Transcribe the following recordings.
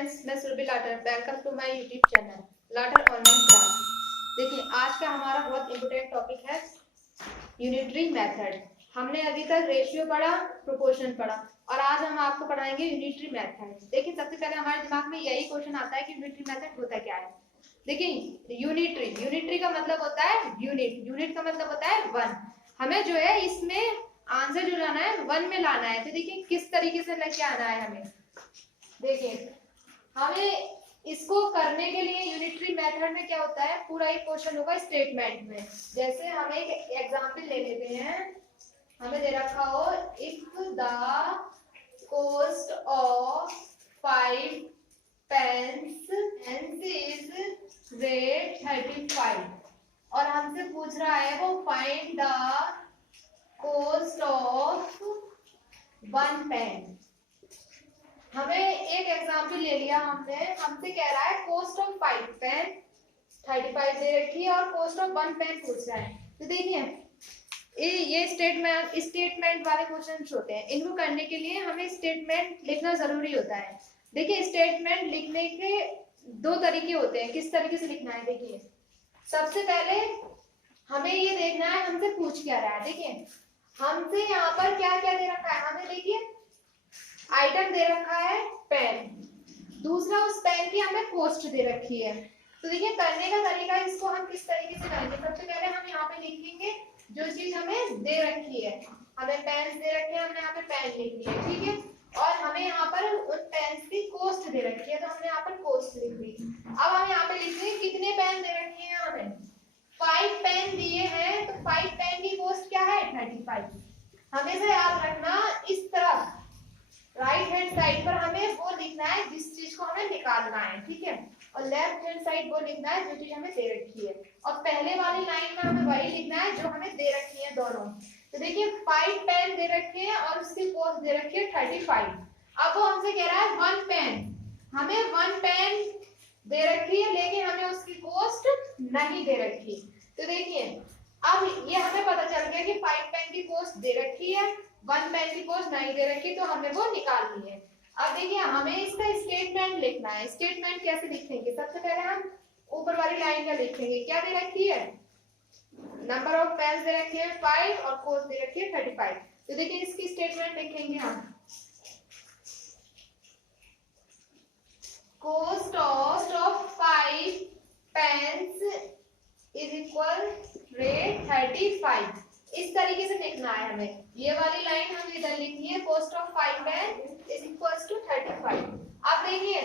Friends, मैं Surbhi Latar. Welcome to my YouTube channel Latar online class. देखिए, आज का हमारा बहुत इंपोर्टेंट टॉपिक है यूनिटरी मेथड। हमने अभी तक रेशियो पढ़ा, प्रोपोर्शन पढ़ा और आज हम आपको पढ़ाएंगे यूनिटरी मेथड। देखिए, सबसे पहले हमारे दिमाग में यही क्वेश्चन आता है कि यूनिटरी मेथड होता क्या है। देखिए, यूनिटरी का मतलब होता है यूनिट का मतलब होता है वन। हमें जो है इसमें आंसर जो लाना है वन में लाना है। तो देखिए किस तरीके से लेके आना है हमें। देखिए, हमें इसको करने के लिए यूनिटरी मेथड में क्या होता है, पूरा एक क्वेश्चन होगा स्टेटमेंट में। जैसे हम एक एग्जांपल ले लेते हैं, हमें दे रखा हो if the cost of 5 pens is rate 35 और हमसे पूछ रहा है वो find the cost of 1 pen. हमें एक एग्जांपल ले लिया हमने, हमसे कह रहा है कॉस्ट ऑफ 5 पेन 35 दे रखी है और कॉस्ट ऑफ 1 पेन पूछ रहा है। तो देखिए ये स्टेटमेंट वाले क्वेश्चन होते हैं। इनको करने के लिए हमें स्टेटमेंट लिखना जरूरी होता है। देखिए, स्टेटमेंट लिखने के दो तरीके होते हैं। किस तरीके से लिखना है, देखिए सबसे पहले हमें ये देखना है हमसे पूछ क्या रहा है। देखिए, हमसे यहाँ पर क्या क्या दे रखा है, हमें देखिए आइटम दे रखा है पेन, दूसरा उस पेन की हमें कॉस्ट दे रखी है। तो देखिए करने का तरीका इसको हम किस तरीके से करेंगे। सबसे पहले हम यहाँ पे लिखेंगे जो चीज हमें दे रखी है। हमें पेन दे रखे हैं, हमने यहाँ पे पेन लिख लिया, ठीक है। और हमें यहाँ पर उन पेन की कॉस्ट दे रखी है, तो हमने यहाँ पर कॉस्ट लिख दी। अब हम यहाँ पे लिख देंगे कितने पेन दे रखे हैं, हमें 5 पेन दिए हैं, तो 5 पेन की कॉस्ट क्या है 35। हमेशा याद रखना इस तरफ राइट हैंड साइड पर हमें वो लिखना है जिस चीज को हमें निकालना है, ठीक है। और लेफ्ट हैंड साइड वो लिखना है जो चीज हमें दे रखी है। और पहले वाली लाइन में हमें वही लिखना है जो हमें दे रखी है दोनों। तो देखिए 5 पेन दे रखे हैं और उसकी कॉस्ट दे रखी है 35। अब वो हमसे कह रहा है 1 पेन, हमें 1 पेन दे रखी है लेकिन हमें उसकी कॉस्ट नहीं दे रखी। तो देखिए अब ये हमें पता चल गया कि 5 पेन की कॉस्ट दे रखी है, 1 पेन की कॉस्ट नहीं दे रखी, तो हमें वो निकालनी है। अब देखिए हमें इसका स्टेटमेंट लिखना है। स्टेटमेंट कैसे लिखेंगे, सबसे पहले हम ऊपर वाली लाइन का लिखेंगे। क्या दे रखी है, नंबर ऑफ पेन्स दे रखी है 5 और कॉस्ट दे रखी है 35। तो देखिए इसकी स्टेटमेंट लिखेंगे हम, cost of 5 pens is equal rate 35। इस तरीके से लिखना है हमें। ये वाली लाइन हम इधर लिखनी है, cost of 5 pen is equals to 35। अब देखिए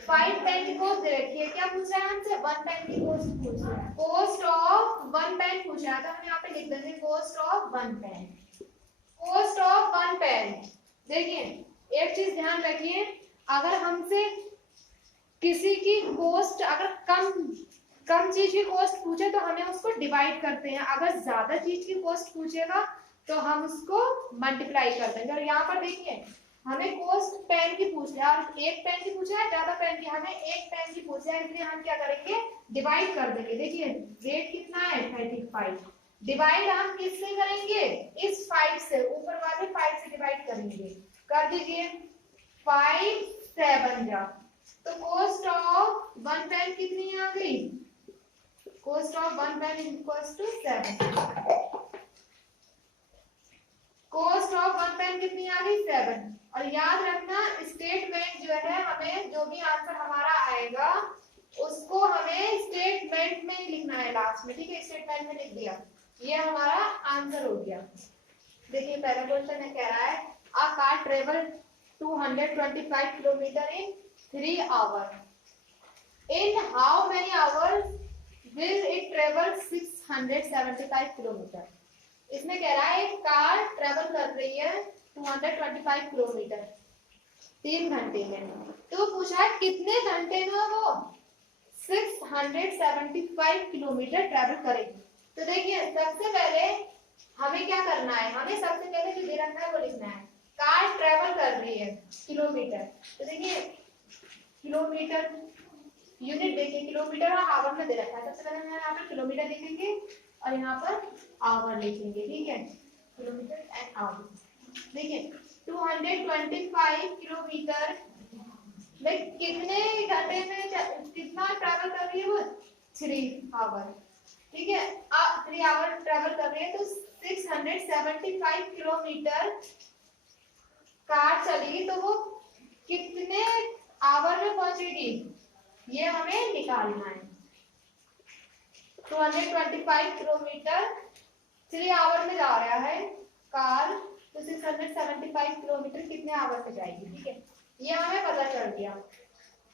5 पेन की कॉस्ट दे रखी है, क्या पूछ रहा है हमसे 1 पेन की कॉस्ट पूछ रहा है। कॉस्ट ऑफ 1 पेन पूछ रहा है, तो हम यहाँ पे लिख देंगे cost of 1 pen. Cost of 1 pen. देखिए एक चीज ध्यान रखिए, अगर हमसे किसी की कॉस्ट अगर कम चीज की कॉस्ट पूछे तो हमें उसको डिवाइड करते हैं, अगर ज्यादा चीज की कॉस्ट पूछेगा तो हम उसको मल्टीप्लाई कर देंगे। और यहाँ पर देखिए हमें कॉस्ट पेन की पूछ रहा है और एक पेन की पूछा है, ज्यादा पेन की, हमें एक पेन की पूछ रहा है, इसलिए हम क्या करेंगे डिवाइड कर देंगे। देखिए रेट कितना है 35, डिवाइड हम किससे करेंगे, इस 5 से, ऊपर वाले 5 से डिवाइड करेंगे। कर दीजिए 5 7 जा, तो कॉस्ट ऑफ 1 पेन कितनी आ गई, cost of 1 pen is equals to 7। Cost of 1 pen कितनी आ गई 7। और याद रखना स्टेटमेंट जो है, हमें जो भी आंसर हमारा आएगा उसको हमें स्टेटमेंट में लिखना है लास्ट में, ठीक है। स्टेटमेंट में लिख दिया, ये हमारा आंसर हो गया। देखिए पहला क्वेश्चन है, कह रहा है a car travel 225 kilometre in 3 hour, in how many hours will it travel 675 kilometre. इसमें कह रहा है एक कार ट्रेवल कर रही है 225 किलोमीटर 3 घंटे में, तो पूछा है कितने घंटे में वो 675 किलोमीटर ट्रेवल करेगी। तो देखिए सबसे पहले हमें क्या करना है, हमें सबसे पहले जो दे रखा है वो लिखना है। कार ट्रेवल कर रही है किलोमीटर, तो देखिए किलोमीटर यूनिट देखिए किलोमीटर और आवर में दे रखा है। सबसे पहले हम यहाँ पर किलोमीटर लिखेंगे और यहाँ पर आवर लिखेंगे, ठीक है, किलोमीटर एंड आवर। देखिए 225 किलोमीटर मैं कितने घंटे में कितना ट्रैवल कर रही है वो 3 आवर, ठीक है। आप 3 आवर ट्रैवल कर रहे हैं तो 675 किलोमीटर कार चलेगी तो वो कितने आवर में पहुंचेगी ये हमें निकालना है। 225 किलोमीटर 3 आवर में जा रहा है कार, तो 675 किलोमीटर कितने आवर पे जाएगी, ठीक है। ये हमें पता चल गया।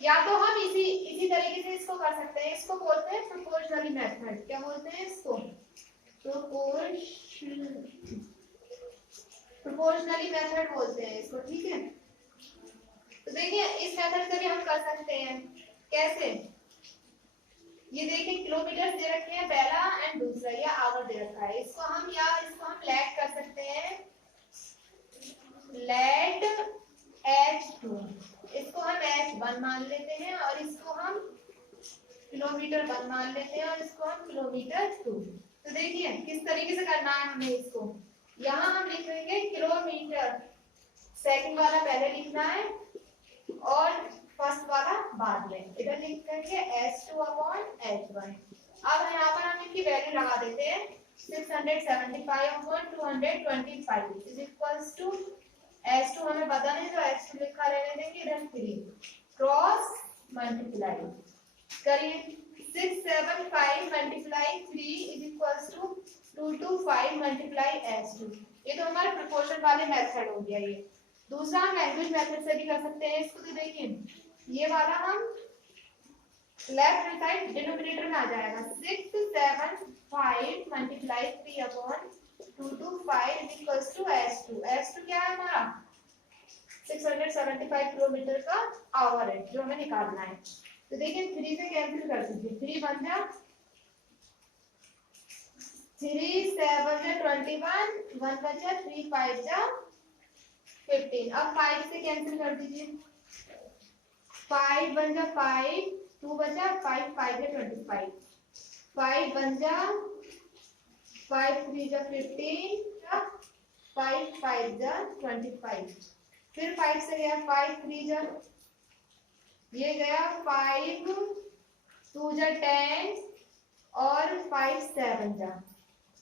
या तो हम इसी तरीके से इसको कर सकते हैं, इसको बोलते हैं प्रोपोर्शनली मेथड। क्या बोलते हैं इसको? प्रोपोर्शनली मेथड बोलते हैं इसको, ठीक है। तो देखिए इस मेथड से भी हम कर सकते हैं। कैसे? ये देखिए किलोमीटर दे रखे हैं पहला एंड दूसरा, या आवर दे रखा है। इसको हम लेट कर सकते हैं, लेट h2, इसको हम h1 मान लेते हैं और इसको हम किलोमीटर 1 मान लेते हैं और इसको हम किलोमीटर 2। तो देखिए किस तरीके से करना है हमें इसको। यहाँ हम लिखेंगे किलोमीटर, सेकंड वाला पहले लिखना है और फर्स्ट वाला बाद में। इधर लिखेंगे h2 अपॉन h1। अब यहाँ पर हम इनकी वैल्यू लगा देते हैं। 675 upon 225 is equals to h2 हमें पता नहीं तो h2 लिखा रहने देंगे, इधर 3 क्रॉस मल्टीप्लाई करिए। 675 multiply 3 is equals to 225 multiply h2। ये तो हमारे प्रोपोर्शन वाले मेथड हो गया। ये दूसरा हम लैंग्वेज मेथड से भी कर सकते हैं इसको। तो देखिए ये वाला हम लेफ्ट हैंड साइड डिनोमिनेटर में आ जाएगा। 675 multiply 3 upon 225 is equals to h2। h2 क्या है हमारा? 675 किलोमीटर का आवर है जो हमें निकालना है। तो देखिए 3 से कैंसिल कर दीजिए, 3 बन जा 3 7 जा 21, 1 बचा 3 5 जा 15। अब 5 से कैंसिल कर दीजिए, 5 बन जा 5, 2 बचा 5 5 जा 25, 5 बन जा 5 3 जा 15, 5 5 जा 25। फिर 5 से गया 5 3 जा, ये गया 5 2 जा 10 और 5 7 जा,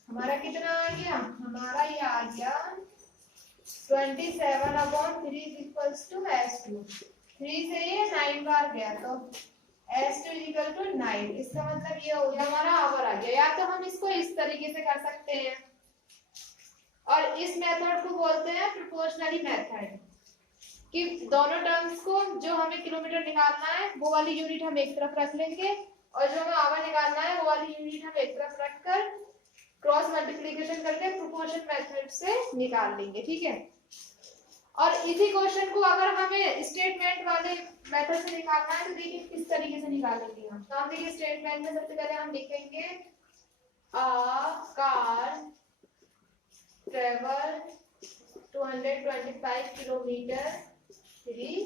हमारा कितना आ गया? हमारा ये आ गया 27 upon 3 is equals to h2। 3 से ये 9 बार गया तो h2 इज इक्वल टू 9। इसका मतलब ये हो गया हमारा आवर आ गया। या तो हम इसको इस तरीके से कर सकते हैं और इस मेथड को बोलते हैं प्रोपोर्शनली मेथड, कि दोनों टर्म्स को जो हमें किलोमीटर निकालना है वो वाली यूनिट हम एक तरफ रख लेंगे और जो हमें आवर निकालना है वो वाली यूनिट हम एक तरफ रखकर क्रॉस मल्टीप्लिकेशन करके प्रोपोर्शन मेथड से निकाल लेंगे, ठीक है। और इसी क्वेश्चन को अगर हमें स्टेटमेंट वाले मेथड से निकालना है तो देखिए किस तरीके से निकालेंगे हम। तो हम देखिए स्टेटमेंट में सबसे पहले हम लिखेंगे a car travel 225 kilometre 3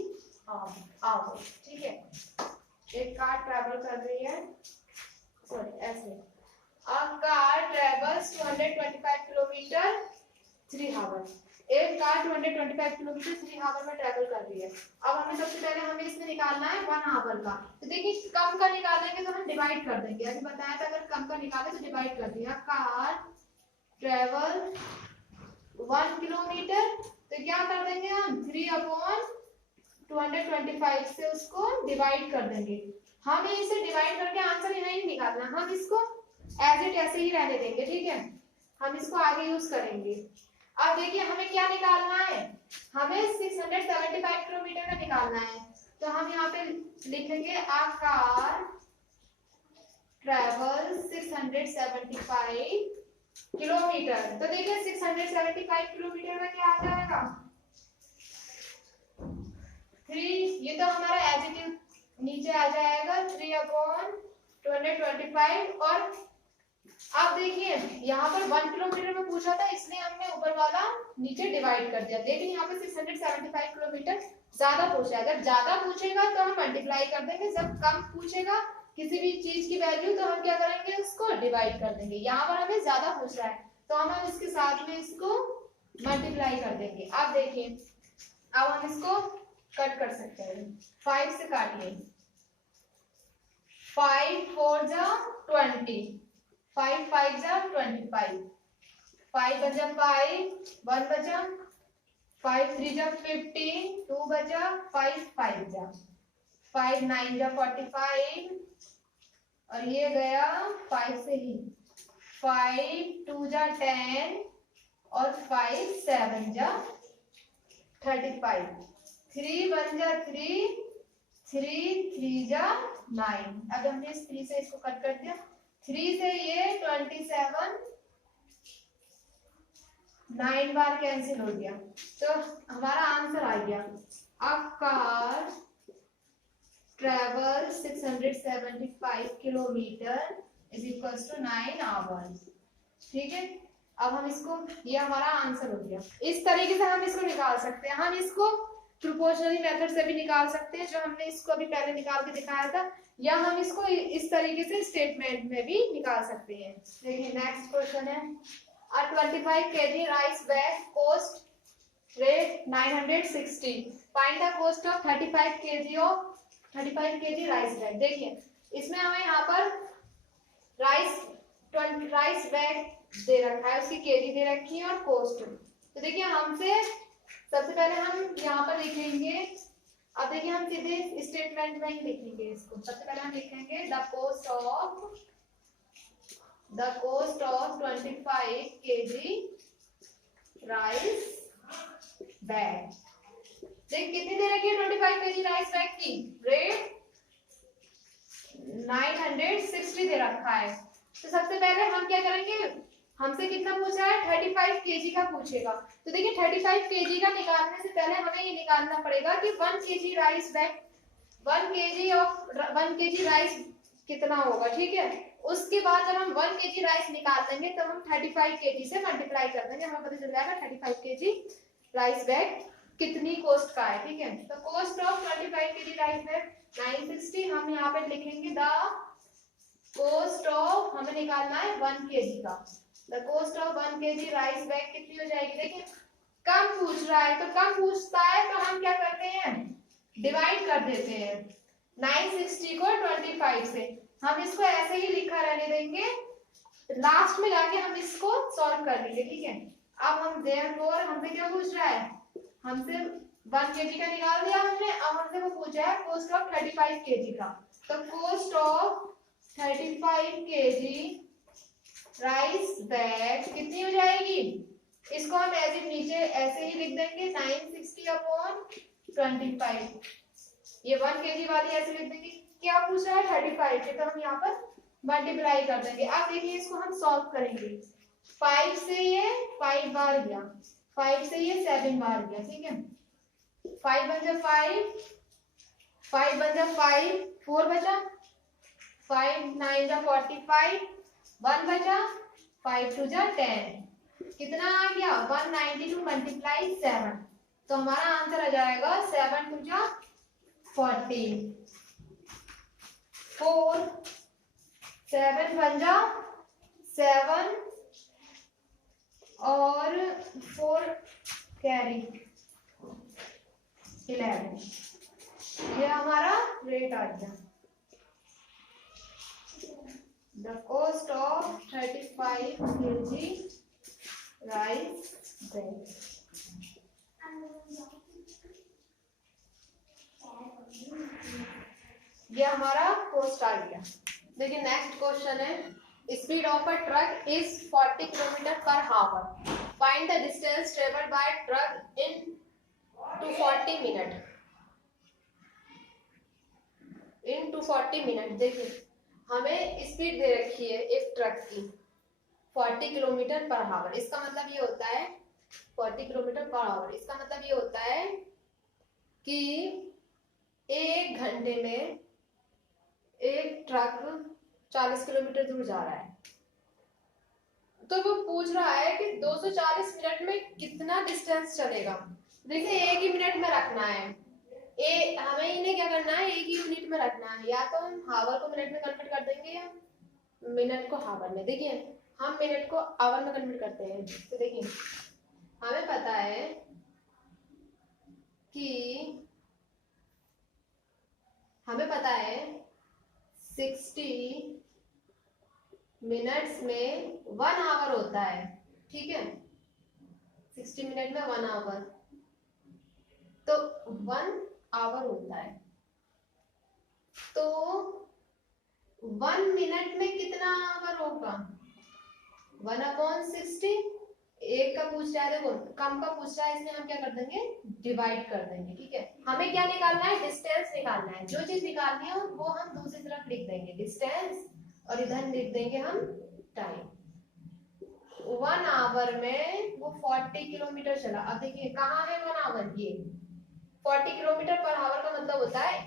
hour, ठीक है। एक कार ट्रैवल कर रही है, सॉरी ऐसे, a car travels 225 kilometre 3 hour. एक कार 225 किलोमीटर 3 आवर में ट्रैवल कर रही है। अब हमें सबसे पहले हमें इसमें निकालना है 1 आवर का। तो देखिए कम का निकालेंगे तो हम डिवाइड कर देंगे, अभी बताया था अगर कम का निकाले तो डिवाइड कर दिया। कार ट्रैवल 1 किलोमीटर तो क्या कर देंगे हम 3 अपॉन 225 से उसको डिवाइड कर देंगे। हमें इसे डिवाइड करके आंसर यहाँ ही निकालना, हम इसको एज इट ऐसे ही रहने देंगे, ठीक है। हम इसको आगे यूज करेंगे। अब देखिए हमें क्या निकालना है, हमें 675 किलोमीटर का निकालना है। तो हम यहाँ पे लिखेंगे आ कार ट्रैवल 675 किलोमीटर। तो देखिए 675 किलोमीटर में क्या आ जाएगा 3, ये तो हमारा एज इट इज नीचे आ जाएगा 3 अपॉन 225। और अब देखिए यहाँ पर 1 किलोमीटर में पूछा था इसलिए हमने ऊपर वाला नीचे डिवाइड कर दिया, लेकिन यहाँ पे 675 किलोमीटर ज्यादा पूछा है। अगर ज्यादा पूछेगा तो हम मल्टीप्लाई कर देंगे, जब कम पूछेगा किसी भी चीज की वैल्यू तो हम क्या करेंगे उसको डिवाइड कर देंगे। यहाँ पर हमें ज्यादा पूछ रहा है तो हम इसके साथ में इसको मल्टीप्लाई कर देंगे। अब देखिए अब हम इसको कट कर सकते हैं, 5 से काटिए, 5 4 जा 20, 5 5 जा 25, 5 बचा 5, 1 बचा, 5 3 जा 15, 2 बचा, 5 5 जा, 5 9 जा 45, और ये गया 5 से ही, 5 2 जा 10, और 5 7 जा 35, 3 1 जा 3, 3 3 जा 9। अब हमने इस 3 से इसको कट कर दिया, 3 से ये 27, 9 बार कैंसिल हो गया, तो हमारा आंसर आ गया, a car travel 675 kilometre is equals to 9 hours. ठीक है, अब हम इसको, ये हमारा आंसर हो गया। इस तरीके से हम इसको निकाल सकते हैं। हम इसको प्रोपोर्शनली मेथड से भी निकाल सकते हैं, जो हमने इसको अभी पहले निकाल के दिखाया था, या हम इसको इस तरीके से स्टेटमेंट में भी निकाल सकते हैं। देखिए नेक्स्ट क्वेश्चन है, a 25 kg rice bag cost rate 960, find the cost of 35 kg rice bag। देखिए इसमें हमें यहाँ पर राइस बैग दे रखा है, उसकी केजी दे रखी है और कॉस्ट। तो देखिए हमसे सबसे पहले हम यहाँ पर लिखेंगे, अब देखिए हम सीधे स्टेटमेंट में ही लिखेंगे इसको। सबसे पहले हम लिखेंगे the cost of 25 kg rice bag. देख कितनी दे रखी है 25 kg राइस बैग की, रेट 960 दे रखा है। तो सबसे पहले हम क्या करेंगे, हमसे कितना पूछा है, 35 केजी का पूछेगा। तो देखिए 35 केजी का निकालने से पहले हमें ये निकालना पड़ेगा कि 1 KG rice bag, 1 KG rice कितना होगा। ठीक है, उसके बाद जब हम 1 केजी राइस निकाल लेंगे तब हम 35 केजी से मल्टीप्लाई कर देंगे, हमें पता चल जाएगा 35 केजी राइस बैग कितनी कॉस्ट का है। ठीक है, तो cost of 25 KG rice bag 960, हम यहाँ पे लिखेंगे द कॉस्ट ऑफ, हमें निकालना है 1 केजी का, the cost of 1 KG rice bag कितनी हो जाएगी। देखिए कम पूछ रहा है, तो कम पूछता है तो हम क्या करते हैं, डिवाइड कर देते हैं 960 को 25 से। हम इसको ऐसे ही लिखा रहने देंगे, लास्ट में जाके हम इसको सॉल्व कर लेंगे। ठीक है, अब हम देयरफॉर हमसे क्या पूछ रहा है, हमसे 1 केजी का निकाल दिया हमने, अब हमसे वो पूछा है कॉस्ट ऑफ 35 केजी का। तो cost of 35 KG rice bag कितनी हो जाएगी, इसको हम ऐसे नीचे ऐसे ही लिख देंगे 960 अपॉन 25, ये 1 केजी वाली ऐसे लिख देंगे। क्या पूछ रहा है 35 के, तो हम यहाँ पर मल्टीप्लाई कर देंगे। अब देखिए इसको हम सॉल्व करेंगे, 5 से ये 5 बार गया, 5 से ये 7 बार गया। ठीक है, 5 बन जा 5, 5 बन जा 5, 4 बचा, 5 9 जा 45, 1 बचा, 5 2 जा 10, कितना आ गया 192 मल्टीप्लाई 7, तो हमारा आंसर आ जाएगा 7 2 जा 40, 4 7 बन जा 7 और 4 कैरी 11, ये हमारा रेट आ गया। The cost of 35 kg rice bag। ये हमारा कॉस्ट आ गया। देखिए नेक्स्ट क्वेश्चन है, speed of a truck is 40 kilometre per hour, find the distance travelled by truck in 240 minute, in 240 minute. देखिए हमें स्पीड दे रखी है एक ट्रक की 40 किलोमीटर पर आवर, इसका मतलब ये होता है 40 किलोमीटर पर आवर, इसका मतलब ये होता है कि 1 घंटे में एक ट्रक 40 किलोमीटर दूर जा रहा है। तो वो पूछ रहा है कि 240 मिनट में कितना डिस्टेंस चलेगा। देखिए 1 ही मिनट में रखना है, हमें इन्हें क्या करना है, 1 ही यूनिट में रखना है, या तो हम हावर को मिनट में कन्वर्ट कर देंगे या मिनट को हावर में। देखिए हम मिनट को आवर में कन्वर्ट करते हैं। तो देखिए हमें पता है कि हमें पता है 60 मिनट्स में 1 आवर होता है, ठीक है, 60 मिनट में 1 आवर, तो 1 आवर होता है, तो 1 मिनट में कितना आवर होगा, 1/60। एक का पूछ रहा है, देखो कम का पूछ रहा है, इसमें हम क्या कर देंगे, डिवाइड कर देंगे, ठीक है। हमें क्या निकालना है, डिस्टेंस निकालना है, जो चीज निकालनी है वो हम दूसरी तरफ लिख देंगे डिस्टेंस, और इधर लिख देंगे हम टाइम। 1 आवर में वो 40 किलोमीटर चला। अब देखिए कहाँ है 1 आवर, ये 40 किलोमीटर पर आवर का मतलब होता है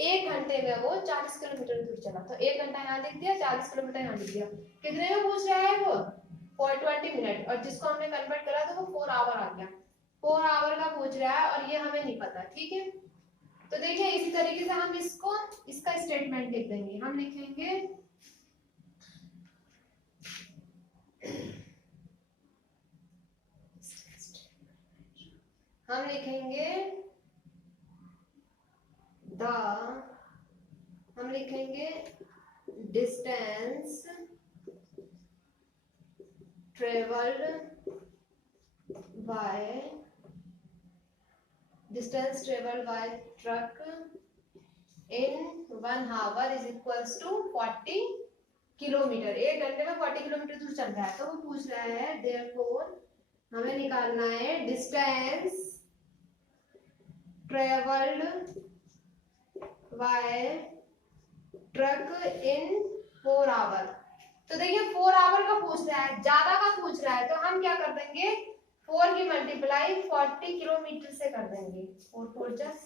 1 घंटे में वो 40 किलोमीटर दूर चला, तो 1 घंटा यहाँ लिख दिया, 40 किलोमीटर यहाँ लिख दिया। कितने में पूछ रहा है वो, 420 मिनट, और जिसको हमने कन्वर्ट करा तो वो 4 आवर आ गया। 4 आवर का पूछ रहा है और ये हमें नहीं पता, ठीक है। तो देखिए इसी तरीके से हम इसको, इसका स्टेटमेंट लिख देंगे। हम लिखेंगे हम लिखेंगे distance travelled by truck in 1 hour is equals to 40 kilometre. 1 घंटे में 40 किलोमीटर दूर चल रहा है, तो वो पूछ रहा है देयरफॉर हमें निकालना है distance travelled by truck in 4 hour. तो देखिए 4 आवर का पूछ रहा है, ज्यादा का पूछ रहा है, तो हम क्या कर देंगे, 4 की मल्टीप्लाई 40 किलोमीटर से कर देंगे, 4 4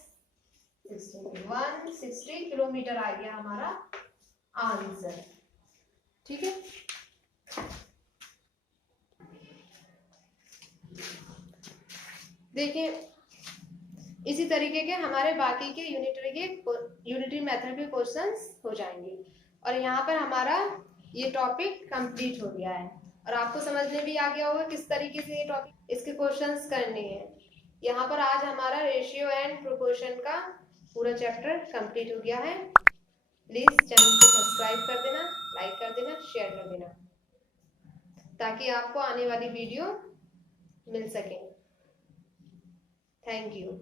60, 160 किलोमीटर आ गया हमारा आंसर, ठीक है। देखिए इसी तरीके के हमारे बाकी के यूनिटरी मेथड के क्वेश्चंस हो जाएंगे, और यहाँ पर हमारा ये टॉपिक कंप्लीट हो गया है, और आपको समझने भी आ गया होगा किस तरीके से ये टॉपिक, इसके क्वेश्चंस करने हैं। यहाँ पर आज हमारा रेशियो एंड प्रोपोर्शन का पूरा चैप्टर कंप्लीट हो गया है। प्लीज चैनल को सब्सक्राइब कर देना, लाइक कर देना, शेयर कर देना, ताकि आपको आने वाली वीडियो मिल सके। Thank you.